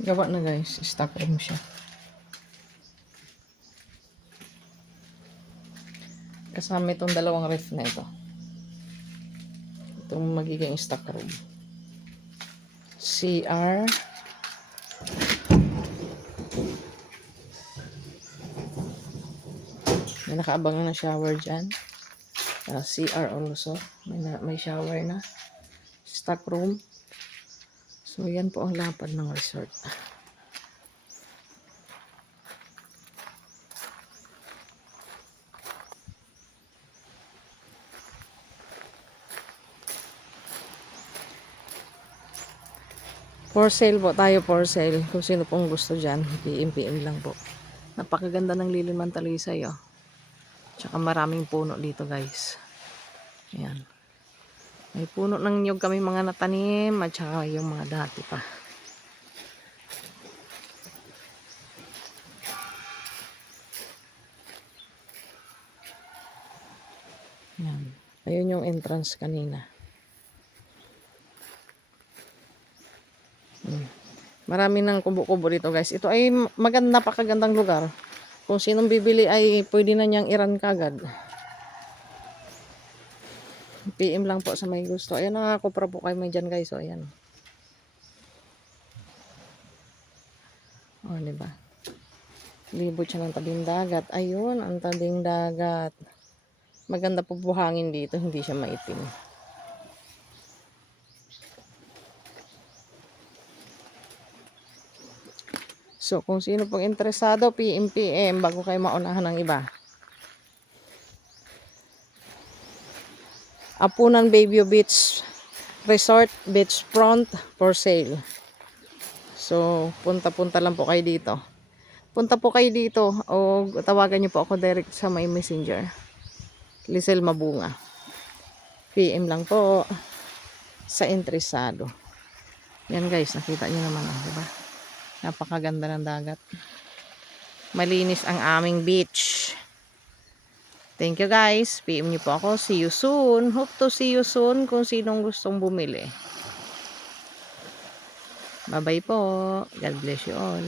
Gawa na guys, stock room siya. Kasama itong dalawang ref na ito. Itong magiging stock room. CR. May nakaabangan na shower dyan. CR also. May shower na. Stock room. So, yan po ang lapad ng resort. For sale po tayo, for sale. Kung sino pong gusto dyan, PM lang po. Napakaganda ng Liliman Talisay, oh. Tsaka maraming puno dito, guys. Ayan. May puno ng nyug kami mga natanim at saka yung mga dati pa. Ayan. Ayun yung entrance kanina. Marami ng kubo-kubo dito, guys. Ito ay napakagandang lugar. Kung sinong bibili ay pwede na niyang iran kagad. PM lang po sa may gusto. Ayan, nakakupra po kayo may dyan, guys. O, ayan. O, diba? Libot siya ng tabing dagat. Ayun, ang tabing dagat. Maganda po buhangin dito. Hindi siya maitim. So, kung sino pong interesado, PM bago kayo maunahan ng iba. Apunan Bayview Beach Resort, beachfront for sale. So, punta-punta lang po kayo dito. Punta po kayo dito o tawagan niyo po ako direct sa may messenger. Lisel Mabunga. PM lang po sa interesado. Yan guys, nakita niyo naman, diba? Napakaganda ng dagat. Malinis ang aming beach. Thank you guys. PM niyo po ako. See you soon. Hope to see you soon kung sinong gustong bumili. Bye-bye po. God bless you all.